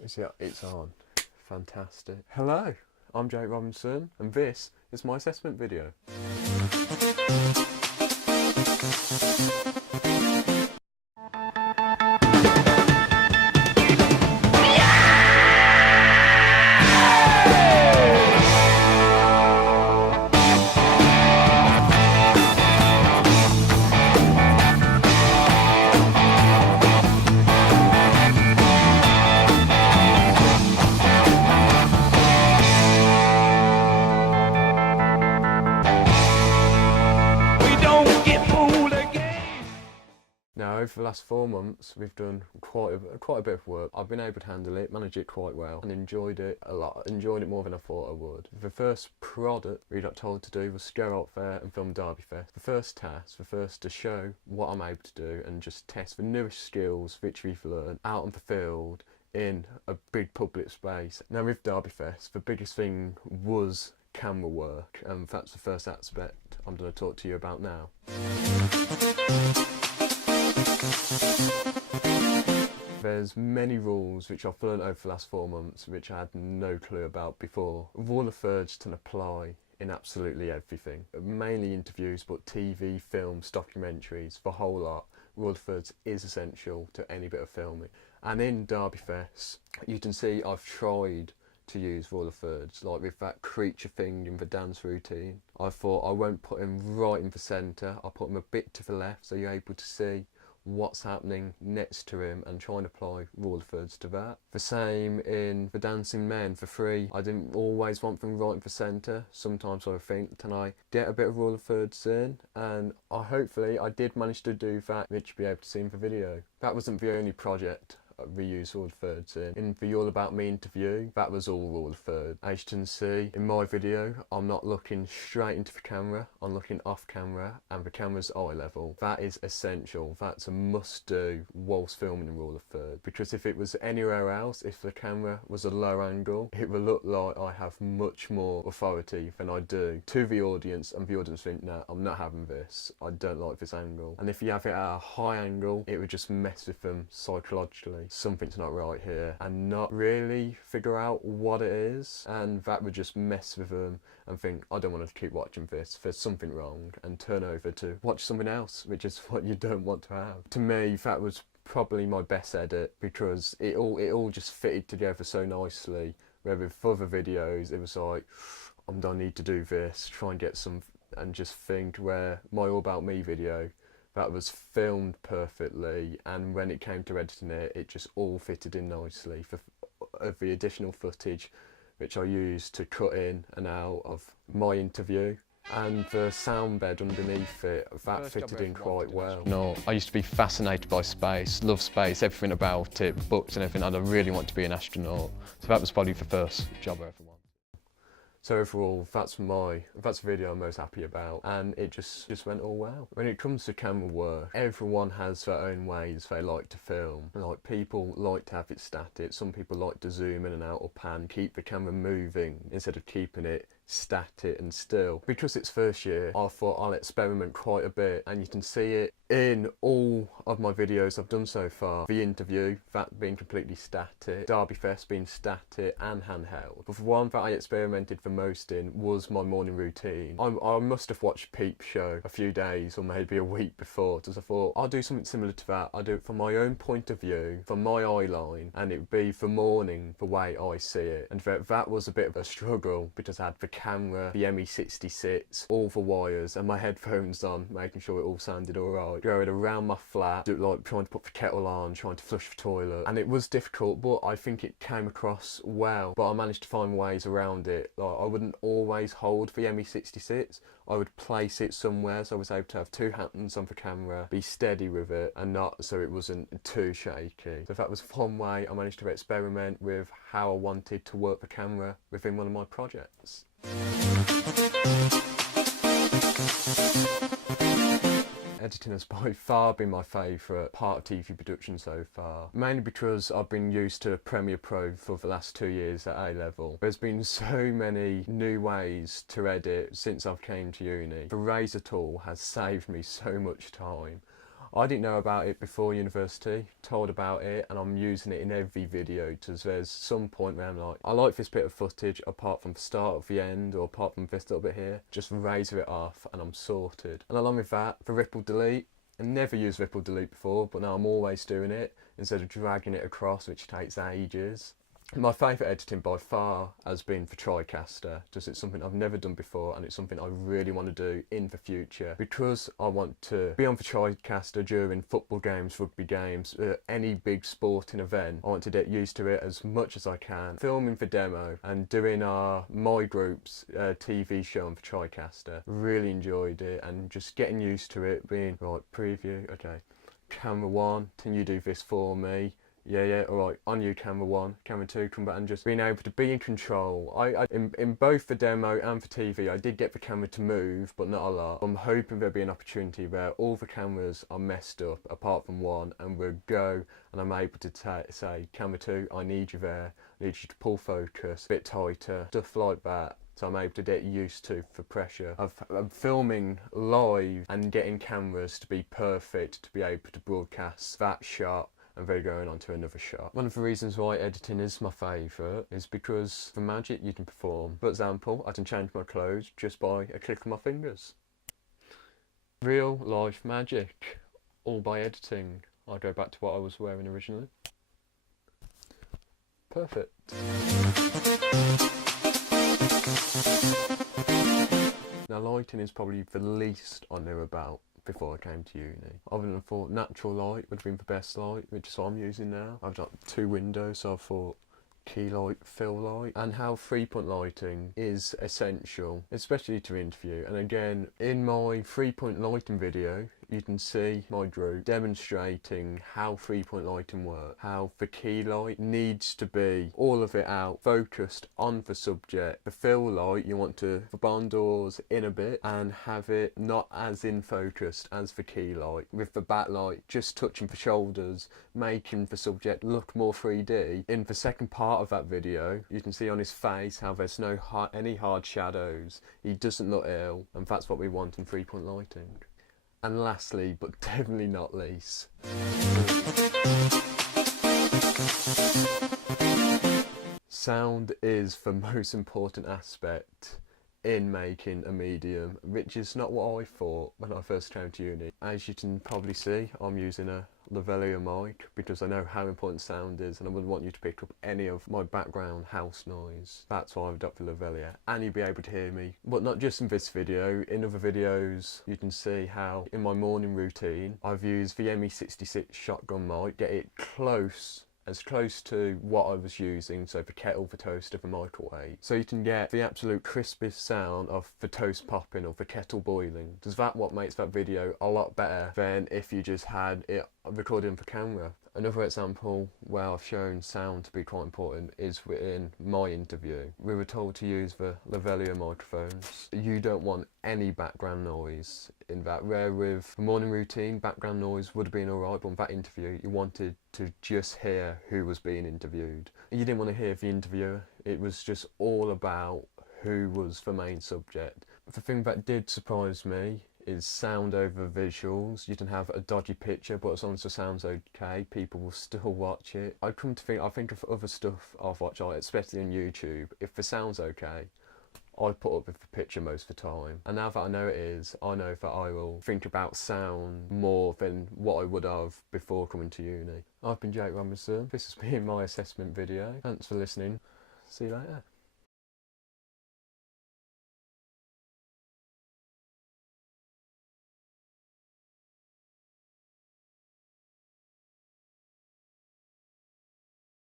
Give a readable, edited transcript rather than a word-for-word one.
It's on. Fantastic. Hello, I'm Jake Robinson, and this is my assessment video. Now, over the last 4 months, we've done quite a bit of work. I've been able to handle it, manage it quite well, and enjoyed it a lot. Enjoyed it more than I thought I would. The first product we got told to do was to go out there and film Derby Fest. The first to show what I'm able to do and just test the newest skills which we've learned out on the field in a big public space. Now, with Derby Fest, the biggest thing was camera work, and that's the first aspect I'm going to talk to you about now. There's many rules which I've learned over the last 4 months which I had no clue about before. Rule of thirds can apply in absolutely everything. Mainly interviews, but TV, films, documentaries, the whole lot. Rule of thirds is essential to any bit of filming. And in Derby Fest, you can see I've tried to use rule of thirds, like with that creature thing in the dance routine. I thought I won't put him right in the centre, I'll put him a bit to the left so you're able to see what's happening next to him and try and apply rule of thirds to that. The same in the dancing men for free. I didn't always want them right in the centre. Sometimes I would think, can I get a bit of rule of thirds in? And hopefully I did manage to do that, which you'll be able to see in the video. That wasn't the only project we used rule of thirds in. In the All About Me interview, that was all rule of thirds. As you can see in my video, I'm not looking straight into the camera, I'm looking off camera and the camera's eye level. That is essential, that's a must do whilst filming in rule of thirds, because if it was anywhere else, if the camera was a low angle, it would look like I have much more authority than I do to the audience, and the audience think, nah, I'm not having this, I don't like this angle. And if you have it at a high angle, it would just mess with them psychologically. Something's not right here, and not really figure out what it is, and that would just mess with them and think, I don't want to keep watching this, there's something wrong, and turn over to watch something else, which is what you don't want to have. To me, that was probably my best edit, because it all just fitted together so nicely, where with other videos it was like, I need to do this, try and get some, and just think, where my All About Me video, that was filmed perfectly, and when it came to editing it, it just all fitted in nicely. For the additional footage which I used to cut in and out of my interview, and the sound bed underneath it, that fitted in quite well. No, I used to be fascinated by space, love space, everything about it, books and everything, and I really want to be an astronaut. So that was probably the first job I ever wanted. So overall, that's the video I'm most happy about, and it just went all well. When it comes to camera work, everyone has their own ways they like to film. Like, people like to have it static, some people like to zoom in and out or pan, keep the camera moving instead of keeping it static and still. Because it's first year, I thought I'll experiment quite a bit, and you can see it in all of my videos I've done so far. The interview, that being completely static, Derby Fest being static and handheld. But the one that I experimented the most in was my morning routine. I must have watched Peep Show a few days or maybe a week before, because I thought I'll do something similar to that. I'll do it from my own point of view, from my eye line, and it would be the morning the way I see it. And that was a bit of a struggle, because I had the camera, the ME66, all the wires, and my headphones on, making sure it all sounded alright. Going around my flat, like trying to put the kettle on, trying to flush the toilet, and it was difficult, but I think it came across well. But I managed to find ways around it. Like, I wouldn't always hold the ME66, I would place it somewhere so I was able to have two hands on the camera, be steady with it, and not so it wasn't too shaky. So that was one way I managed to experiment with how I wanted to work the camera within one of my projects. Editing has by far been my favourite part of TV production so far, mainly because I've been used to Premiere Pro for the last 2 years at A level. There's been so many new ways to edit since I've came to uni. The Razor tool has saved me so much time. I didn't know about it before university, told about it, and I'm using it in every video because there's some point where I'm like, I like this bit of footage apart from the start of the end or apart from this little bit here, just razor it off and I'm sorted. And along with that, the ripple delete, I never used ripple delete before, but now I'm always doing it instead of dragging it across, which takes ages. My favourite editing by far has been for TriCaster, just it's something I've never done before and it's something I really want to do in the future because I want to be on the TriCaster during football games, rugby games, any big sporting event. I want to get used to it as much as I can. Filming the demo and doing my group's TV show on the TriCaster, really enjoyed it and just getting used to it, being right, preview, okay, camera 1, can you do this for me? Yeah, alright, on you camera 1, camera 2, come back, and just being able to be in control. In both the demo and for TV, I did get the camera to move, but not a lot. I'm hoping there'll be an opportunity where all the cameras are messed up, apart from one, and we'll go, and I'm able to say, camera 2, I need you there, I need you to pull focus a bit tighter, stuff like that. So I'm able to get used to the pressure of filming live and getting cameras to be perfect, to be able to broadcast that shot and then going on to another shot. One of the reasons why editing is my favourite is because the magic you can perform. For example, I can change my clothes just by a click of my fingers. Real life magic, all by editing. I go back to what I was wearing originally. Perfect. Now lighting is probably the least I knew about before I came to uni. I wouldn't have thought natural light would have been the best light, which is what I'm using now. I've got 2 windows, so I thought key light, fill light, and how 3-point lighting is essential, especially to interview. And again, in my 3-point lighting video, you can see my group demonstrating how 3-point lighting works, how the key light needs to be, all of it out, focused on the subject. The fill light, you want to the barn doors in a bit and have it not as in focused as the key light, with the backlight just touching the shoulders, making the subject look more 3D. In the second part of that video, you can see on his face how there's no any hard shadows. He doesn't look ill, and that's what we want in 3-point lighting. And lastly, but definitely not least, sound is the most important aspect in making a medium, which is not what I thought when I first came to uni. As you can probably see, I'm using a lavalier mic because I know how important sound is and I wouldn't want you to pick up any of my background house noise. That's why I've adopted the lavalier, and you'll be able to hear me, but not just in this video. In other videos you can see how in my morning routine I've used the ME66 shotgun mic, get it as close to what I was using, so the kettle, the toaster, the microwave, so you can get the absolute crispest sound of the toast popping or the kettle boiling. Does that what makes that video a lot better than if you just had it recorded on the camera? Another example where I've shown sound to be quite important is within my interview. We were told to use the lavalier microphones. You don't want any background noise in that, where with the morning routine, background noise would have been alright, but in that interview you wanted to just hear who was being interviewed. You didn't want to hear the interviewer, it was just all about who was the main subject. The thing that did surprise me is sound over visuals. You can have a dodgy picture, but as long as the sound's okay, people will still watch it. I come to think, I think of other stuff I've watched, especially on YouTube, if the sound's okay, I put up with the picture most of the time. And now that I know it is, I know that I will think about sound more than what I would have before coming to uni. I've been Jake Robinson. This has been my assessment video. Thanks for listening. See you later.